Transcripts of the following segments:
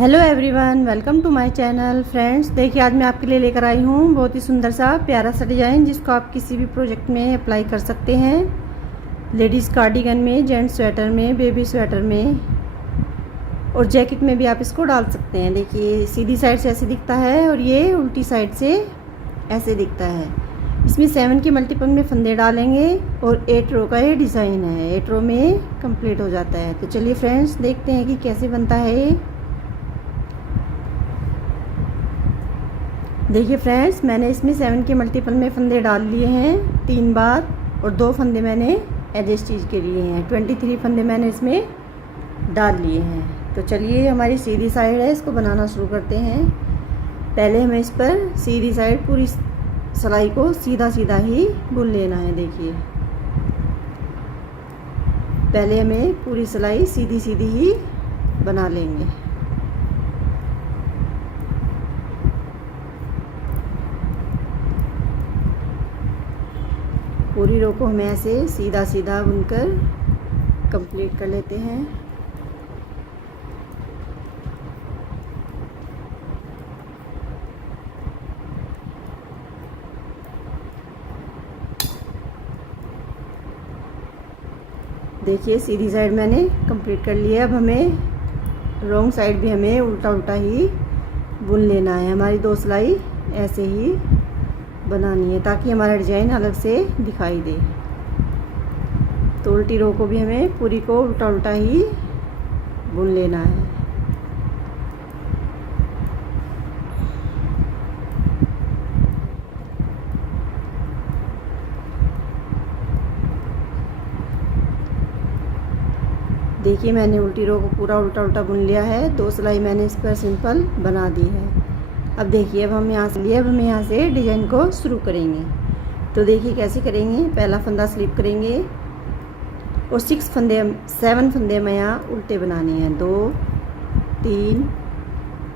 Hello everyone, welcome to my channel. Friends, देखिए आज मैं आपके लिए लेकर आई हूँ बहुत ही सुंदर सा प्यारा सा डिज़ाइन जिसको आप किसी भी प्रोजेक्ट में अप्लाई कर सकते हैं। लेडीज़ कार्डिगन में, जेंट्स स्वेटर में, बेबी स्वेटर में और जैकेट में भी आप इसको डाल सकते हैं। देखिए सीधी साइड से ऐसे दिखता है और ये उल्टी साइड से ऐसे दिखता है। इसमें 7 के मल्टीपल में फंदे डालेंगे और 8 रो का ये डिज़ाइन है। 8 रो में कंप्लीट हो जाता है। तो चलिए फ्रेंड्स देखते हैं कि कैसे बनता है ये। देखिए फ्रेंड्स, मैंने इसमें 7 के मल्टीपल में फंदे डाल लिए हैं 3 बार और 2 फंदे मैंने एज स्टिच के लिए हैं। 23 फंदे मैंने इसमें डाल लिए हैं। तो चलिए हमारी सीधी साइड है, इसको बनाना शुरू करते हैं। पहले हमें इस पर सीधी साइड पूरी सिलाई को सीधा सीधा ही बुन लेना है। देखिए पहले हमें पूरी सिलाई सीधी सीधी ही बना लेंगे। पूरी रो को हमें ऐसे सीधा सीधा बुनकर कंप्लीट कर लेते हैं। देखिए सीधी साइड मैंने कंप्लीट कर लिया। अब हमें रॉन्ग साइड भी हमें उल्टा उल्टा ही बुन लेना है। हमारी 2 सिलाई ऐसे ही बनानी है ताकि हमारा डिज़ाइन अलग से दिखाई दे। तो उल्टी रो को भी हमें पूरी को उल्टा उल्टा ही बुन लेना है। देखिए मैंने उल्टी रो को पूरा उल्टा उल्टा बुन लिया है। 2 सिलाई मैंने इस पर सिंपल बना दी है। अब देखिए अब हम यहाँ से डिज़ाइन को शुरू करेंगे। तो देखिए कैसे करेंगे। पहला फंदा स्लिप करेंगे और 7 फंदे में यहाँ उल्टे बनाने हैं। 2 3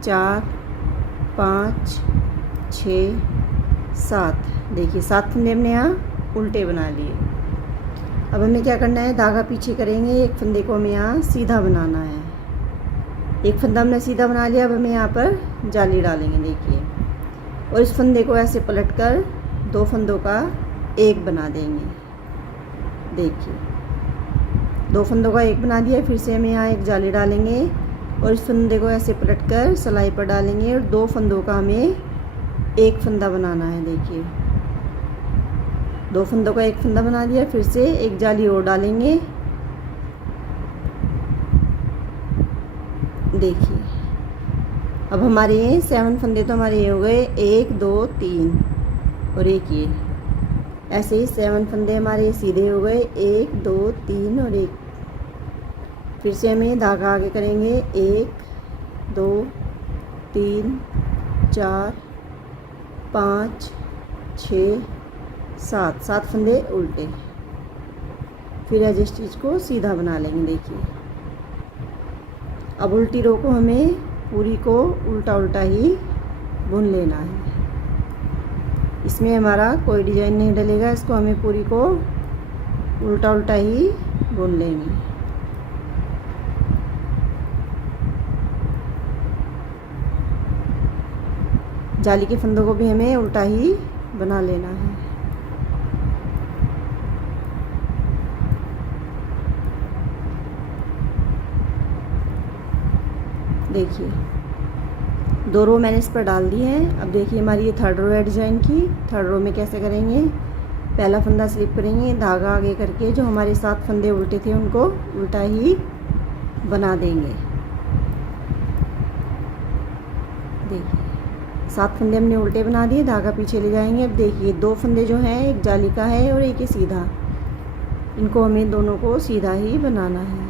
4 5 6 7। देखिए 7 फंदे हमने यहाँ उल्टे बना लिए। अब हमें क्या करना है, धागा पीछे करेंगे। एक फंदे को हमें यहाँ सीधा बनाना है। एक फंदा हमने सीधा बना लिया। अब हमें यहाँ पर जाली डालेंगे। देखिए और इस फंदे को ऐसे पलटकर 2 फंदों का एक बना देंगे। देखिए 2 फंदों का एक बना दिया। फिर से हम यहाँ एक जाली डालेंगे और इस फंदे को ऐसे पलटकर सिलाई पर डालेंगे और 2 फंदों का हमें एक फंदा बनाना है। देखिए 2 फंदों का एक फंदा बना दिया। फिर से एक जाली और डालेंगे। देखिए अब हमारे 7 फंदे तो हमारे ये हो गए 1 2 3 और एक ये। ऐसे ही 7 फंदे हमारे सीधे हो गए 1 2 3 और एक। फिर से हमें धागा आगे करेंगे। 1 2 3 4 5 6 7 फंदे उल्टे। फिर एज स्टिच को सीधा बना लेंगे। देखिए अब उल्टी रो को हमें पूरी को उल्टा उल्टा ही बुन लेना है। इसमें हमारा कोई डिज़ाइन नहीं डलेगा। इसको हमें पूरी को उल्टा उल्टा ही बुन लेंगे। जाली के फंदों को भी हमें उल्टा ही बना लेना है। देखिए 2 रो मैंने इस पर डाल दी है। अब देखिए हमारी ये 3rd रो है डिज़ाइन की। 3rd रो में कैसे करेंगे, पहला फंदा स्लिप करेंगे, धागा आगे करके जो हमारे 7 फंदे उल्टे थे उनको उल्टा ही बना देंगे। देखिए 7 फंदे हमने उल्टे बना दिए, धागा पीछे ले जाएंगे। अब देखिए 2 फंदे जो हैं, एक जाली का है और एक ही सीधा, इनको हमें दोनों को सीधा ही बनाना है।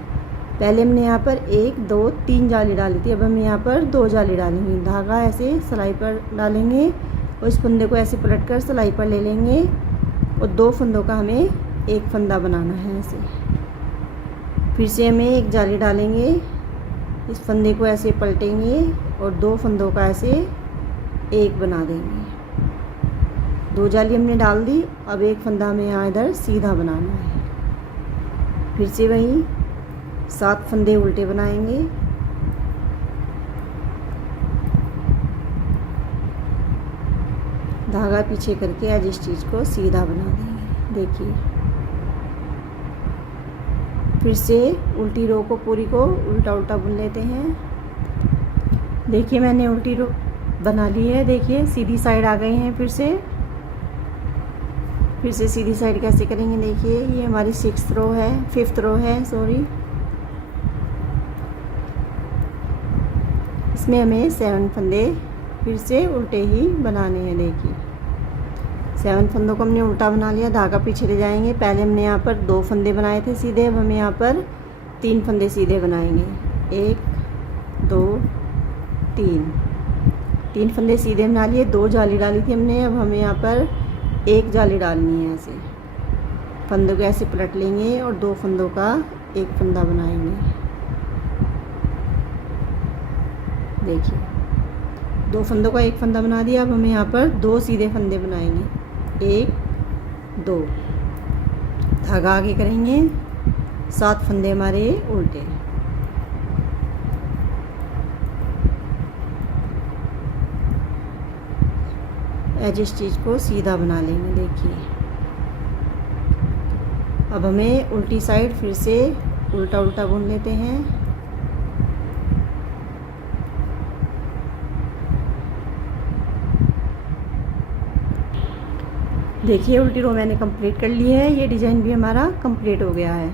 पहले हमने यहाँ पर 1 2 3 जाली डाली थी। अब हम यहाँ पर 2 जाली डालेंगे। धागा ऐसे सिलाई पर डालेंगे और इस फंदे को ऐसे पलटकर सिलाई पर ले लेंगे और 2 फंदों का हमें एक फंदा बनाना है ऐसे। फिर से हमें एक जाली डालेंगे, इस फंदे को ऐसे पलटेंगे और 2 फंदों का ऐसे एक बना देंगे। 2 जाली हमने डाल दी। अब एक फंदा हमें यहाँ इधर सीधा बनाना है। फिर से वही 7 फंदे उल्टे बनाएंगे धागा पीछे करके आज इस चीज़ को सीधा बना देंगे। देखिए फिर से उल्टी रो को पूरी को उल्टा उल्टा बुन लेते हैं। देखिए मैंने उल्टी रो बना ली है। देखिए सीधी साइड आ गई हैं। फिर से सीधी साइड कैसे करेंगे, देखिए ये हमारी 5th रो है सॉरी। इसमें हमें 7 फंदे फिर से उल्टे ही बनाने हैं। देखिए 7 फंदों को हमने उल्टा बना लिया, धागा पीछे ले जाएंगे। पहले हमने यहाँ पर 2 फंदे बनाए थे सीधे, अब हमें यहाँ पर 3 फंदे सीधे बनाएंगे। 1 2 3 फंदे सीधे बना लिए। 2 जाली डाली थी हमने, अब हमें यहाँ पर 1 जाली डालनी है। ऐसे फंदों को ऐसे पलट लेंगे और 2 फंदों का एक फंदा बनाएंगे। देखिए 2 फंदों का एक फंदा बना दिया। अब हमें यहाँ पर 2 सीधे फंदे बनाएंगे। 1 2 धागा आगे करेंगे, 7 फंदे हमारे उल्टे। आज इस चीज़ को सीधा बना लेंगे। देखिए अब हमें उल्टी साइड फिर से उल्टा उल्टा बुन लेते हैं। देखिए उल्टी रो मैंने कंप्लीट कर ली है। ये डिज़ाइन भी हमारा कंप्लीट हो गया है।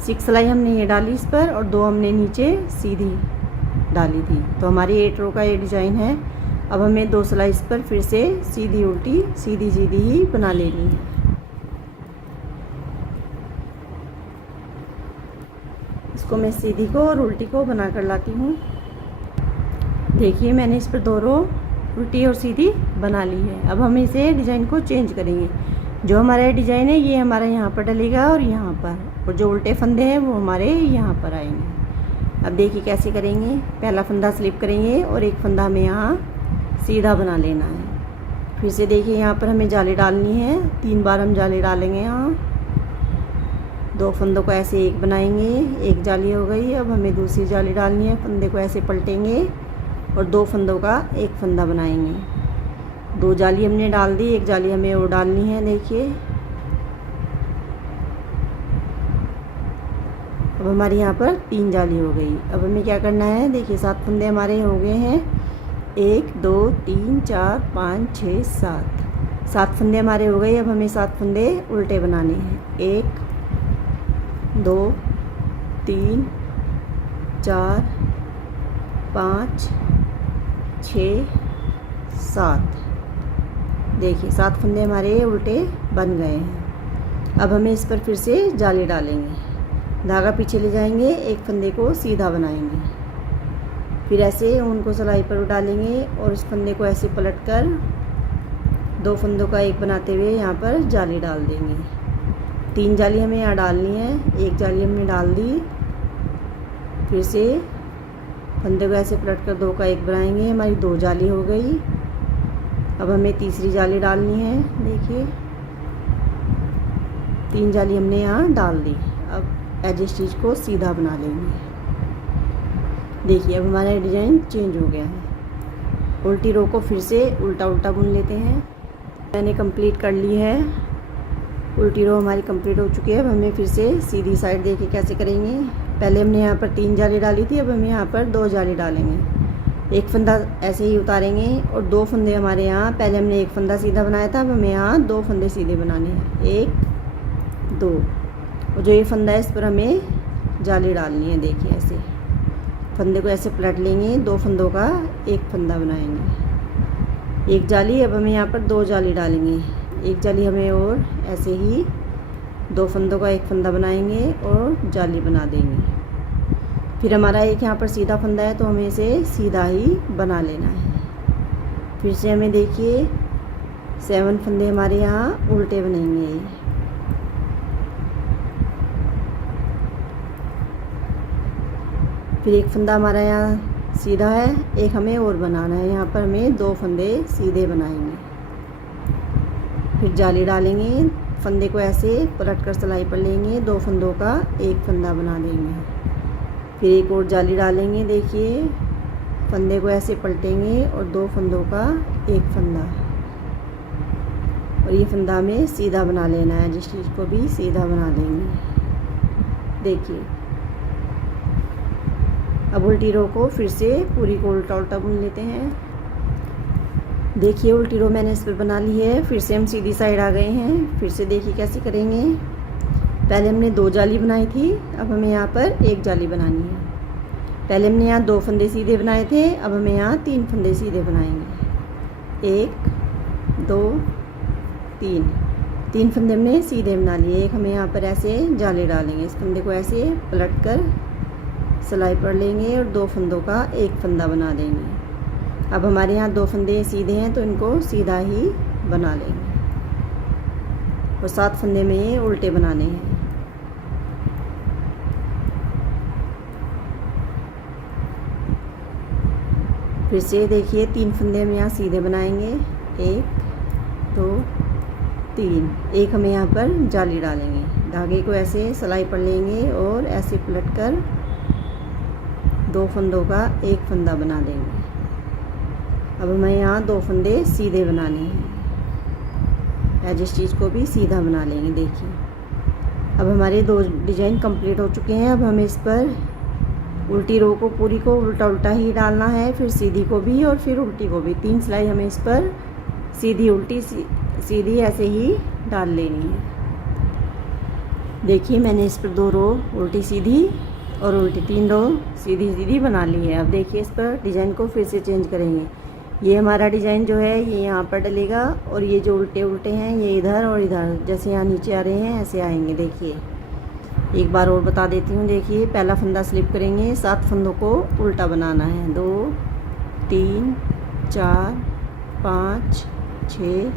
6 सिलाई हमने ये डाली इस पर और 2 हमने नीचे सीधी डाली थी, तो हमारी 8 रो का ये डिज़ाइन है। अब हमें 2 सिलाई इस पर फिर से सीधी उल्टी सीधी सीधी ही बना लेनी है। इसको मैं सीधी को और उल्टी को बना कर लाती हूँ। देखिए मैंने इस पर 2 रो उल्टी और सीधी बना ली है। अब हम इसे डिज़ाइन को चेंज करेंगे। जो हमारा डिज़ाइन है ये हमारा यहाँ पर डलेगा और यहाँ पर, और जो उल्टे फंदे हैं वो हमारे यहाँ पर आएंगे। अब देखिए कैसे करेंगे। पहला फंदा स्लिप करेंगे और एक फंदा हमें यहाँ सीधा बना लेना है। फिर से देखिए यहाँ पर हमें जाली डालनी है। 3 बार हम जाली डालेंगे। यहाँ 2 फंदों को ऐसे एक बनाएंगे, एक जाली हो गई। अब हमें दूसरी जाली डालनी है। फंदे को ऐसे पलटेंगे और 2 फंदों का एक फंदा बनाएंगे। 2 जाली हमने डाल दी, एक जाली हमें और डालनी है। देखिए अब हमारी यहाँ पर 3 जाली हो गई। अब हमें क्या करना है, देखिए 7 फंदे हमारे हो गए हैं। 1 2 3 4 5 6 7 फंदे हमारे हो गए। अब हमें 7 फंदे उल्टे बनाने हैं। 1 2 3 4 5 6 7। देखिए 7 फंदे हमारे उल्टे बन गए हैं। अब हमें इस पर फिर से जाली डालेंगे, धागा पीछे ले जाएंगे, एक फंदे को सीधा बनाएंगे। फिर ऐसे ऊन को सिलाई पर डालेंगे और उस फंदे को ऐसे पलटकर 2 फंदों का एक बनाते हुए यहाँ पर जाली डाल देंगे। 3 जाली हमें यहाँ डालनी है, एक जाली हमने डाल दी। फिर से फंदे को ऐसे पलटकर 2 का एक बनाएंगे। हमारी 2 जाली हो गई। अब हमें तीसरी जाली डालनी है। देखिए 3 जाली हमने यहाँ डाल दी। अब एज इस चीज़ को सीधा बना लेंगे। देखिए अब हमारा डिज़ाइन चेंज हो गया है। उल्टी रो को फिर से उल्टा उल्टा बुन लेते हैं। मैंने कंप्लीट कर ली है। उल्टी रो हमारी कंप्लीट हो चुकी है। अब हमें फिर से सीधी साइड देखिए कैसे करेंगे। पहले हमने यहाँ पर 3 जाली डाली थी, अब हम यहाँ पर 2 जाली डालेंगे। एक फंदा ऐसे ही उतारेंगे और 2 फंदे हमारे यहाँ, पहले हमने एक फंदा सीधा बनाया था, अब हमें यहाँ 2 फंदे सीधे बनाने हैं। 1 2 और जो ये फंदा है इस पर हमें जाली डालनी है। देखिए ऐसे फंदे को ऐसे पलट लेंगे, 2 फंदों का एक फंदा बनाएंगे, एक जाली। अब हमें यहाँ पर 2 जाली डालेंगे, एक जाली हमें और ऐसे ही 2 फंदों का एक फंदा बनाएंगे और जाली बना देंगे। फिर हमारा एक यहाँ पर सीधा फंदा है तो हमें इसे सीधा ही बना लेना है। फिर से हमें देखिए 7 फंदे हमारे यहाँ उल्टे बनेंगे। फिर एक फंदा हमारा यहाँ सीधा है, एक हमें और बनाना है। यहाँ पर हमें 2 फंदे सीधे बनाएंगे। फिर जाली डालेंगे, फंदे को ऐसे पलट कर सिलाई पर लेंगे, 2 फंदों का एक फंदा बना देंगे। फिर एक और जाली डालेंगे। और ये फंदा हमें सीधा बना लेना है, जिस चीज़ को भी सीधा बना लेंगे। देखिए अब उल्टी रो को फिर से पूरी को उल्टा उल्टा बुन लेते हैं। देखिए उल्टी रो मैंने इस पर बना ली है, फिर से हम सीधी साइड आ गए हैं। फिर से देखिए कैसे करेंगे। पहले हमने 2 जाली बनाई थी, अब हमें यहाँ पर 1 जाली बनानी है। पहले हमने यहाँ 2 फंदे सीधे बनाए थे, अब हमें यहाँ 3 फंदे सीधे बनाएंगे। 1 2 3 फंदे हमने सीधे बना लिए। एक हमें यहाँ पर ऐसे जाली डालेंगे, इस फंदे को ऐसे पलट कर सिलाई पर लेंगे और 2 फंदों का एक फंदा बना देंगे। अब हमारे यहाँ 2 फंदे सीधे हैं तो इनको सीधा ही बना लेंगे और 7 फंदे में ये उल्टे बनाने हैं। फिर से देखिए 3 फंदे हम यहाँ सीधे बनाएंगे। 1 2 3। एक हमें यहाँ पर जाली डालेंगे, धागे को ऐसे सिलाई पर लेंगे और ऐसे पलट कर 2 फंदों का एक फंदा बना देंगे। अब हमें यहाँ 2 फंदे सीधे बनाने हैं, या जिस चीज़ को भी सीधा बना लेंगे। देखिए अब हमारे 2 डिजाइन कंप्लीट हो चुके हैं। अब हमें इस पर उल्टी रो को पूरी को उल्टा उल्टा ही डालना है, फिर सीधी को भी और फिर उल्टी को भी। 3 सिलाई हमें इस पर सीधी उल्टी सीधी ऐसे ही डाल लेनी है। देखिए मैंने इस पर 2 रो उल्टी सीधी और उल्टी 3 रो सीधी सीधी बना ली है। अब देखिए इस पर डिज़ाइन को फिर से चेंज करेंगे। ये हमारा डिज़ाइन जो है ये यहाँ पर डलेगा और ये जो उल्टे उल्टे हैं ये इधर और इधर, जैसे यहाँ नीचे आ रहे हैं ऐसे आएंगे। देखिए एक बार और बता देती हूँ। देखिए पहला फंदा स्लिप करेंगे, 7 फंदों को उल्टा बनाना है। 2 3 4 5 6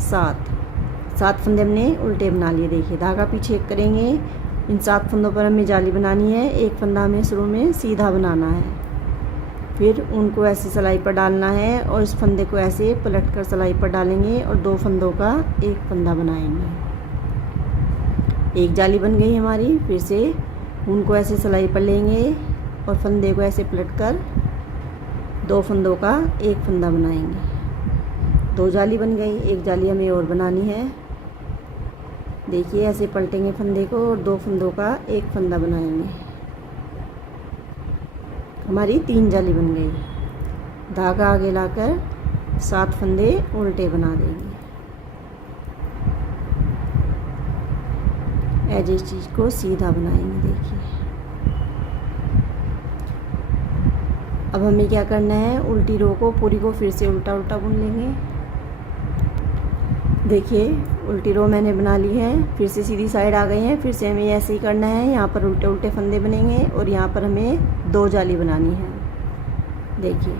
7 फंदे हमने उल्टे बना लिए। देखिए धागा पीछे करेंगे, इन 7 फंदों पर हमें जाली बनानी है। एक फंदा हमें शुरू में सीधा बनाना है, फिर उनको ऐसे सिलाई पर डालना है और इस फंदे को ऐसे पलट कर सिलाई पर डालेंगे और 2 फंदों का एक फंदा बनाएंगे। एक जाली बन गई हमारी। फिर से उनको ऐसे सिलाई पर लेंगे और फंदे को ऐसे पलट कर 2 फंदों का एक फंदा बनाएंगे। 2 जाली बन गई, एक जाली हमें और बनानी है। देखिए ऐसे पलटेंगे फंदे को और 2 फंदों का एक फंदा बनाएंगे। हमारी 3 जाली बन गई। धागा आगे लाकर 7 फंदे उल्टे बना देंगे। ऐसे इस चीज़ को सीधा बनाएंगे। देखिए अब हमें क्या करना है, उल्टी रो को पूरी को फिर से उल्टा उल्टा बुन लेंगे। देखिए उल्टी रो मैंने बना ली है, फिर से सीधी साइड आ गई है। फिर से हमें ऐसे ही करना है, यहाँ पर उल्टे उल्टे फंदे बनेंगे और यहाँ पर हमें 2 जाली बनानी है। देखिए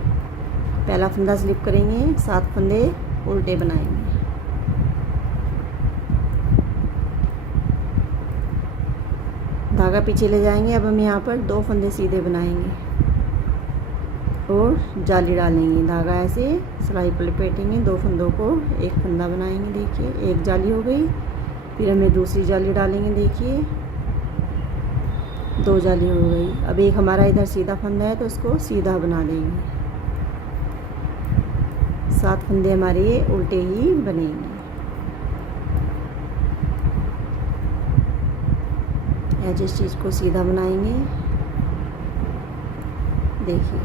पहला फंदा स्लिप करेंगे, 7 फंदे उल्टे बनाएंगे। धागा पीछे ले जाएंगे। अब हम यहाँ पर 2 फंदे सीधे बनाएंगे और जाली डालेंगे। धागा ऐसे सिलाई पर लपेटेंगे, 2 फंदों को एक फंदा बनाएंगे। देखिए एक जाली हो गई, फिर हमें दूसरी जाली डालेंगे। देखिए 2 जाली हो गई। अब एक हमारा इधर सीधा फंदा है तो उसको सीधा बना देंगे। 7 फंदे हमारे उल्टे ही बनेंगे। जिस चीज़ को सीधा बनाएंगे। देखिए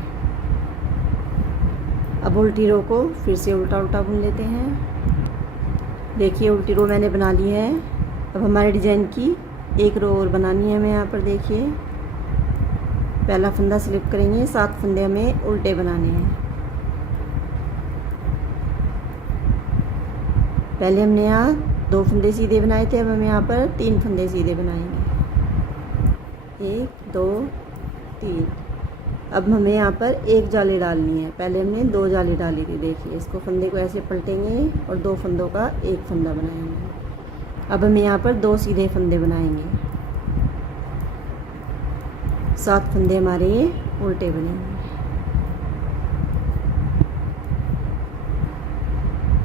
अब उल्टी रो को फिर से उल्टा उल्टा बुन लेते हैं। देखिए उल्टी रो मैंने बना ली है। अब हमारे डिज़ाइन की एक रो और बनानी है हमें यहाँ पर। देखिए पहला फंदा स्लिप करेंगे, 7 फंदे हमें उल्टे बनाने हैं। पहले हमने यहाँ 2 फंदे सीधे बनाए थे, अब हम यहाँ पर 3 फंदे सीधे बनाएंगे। 1 2 3। अब हमें यहाँ पर एक जाली डालनी है, पहले हमने 2 जाली डाली थी। देखिए इसको फंदे को ऐसे पलटेंगे और 2 फंदों का एक फंदा बनाएंगे। अब हम यहाँ पर 2 सीधे फंदे बनाएंगे। 7 फंदे हमारे उल्टे बनेंगे।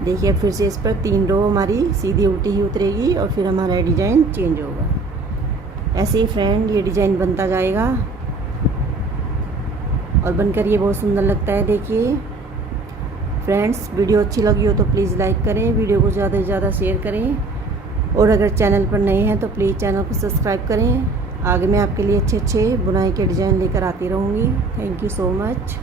देखिए अब फिर से इस पर 3 रो हमारी सीधी उल्टी ही उतरेगी और फिर हमारा डिज़ाइन चेंज होगा। ऐसे ही फ्रेंड ये डिज़ाइन बनता जाएगा और बनकर ये बहुत सुंदर लगता है। देखिए फ्रेंड्स वीडियो अच्छी लगी हो तो प्लीज़ लाइक करें, वीडियो को ज़्यादा से ज़्यादा शेयर करें और अगर चैनल पर नए हैं तो प्लीज़ चैनल को सब्सक्राइब करें। आगे मैं आपके लिए अच्छे अच्छे बुनाई के डिज़ाइन लेकर आती रहूँगी। Thank you so much.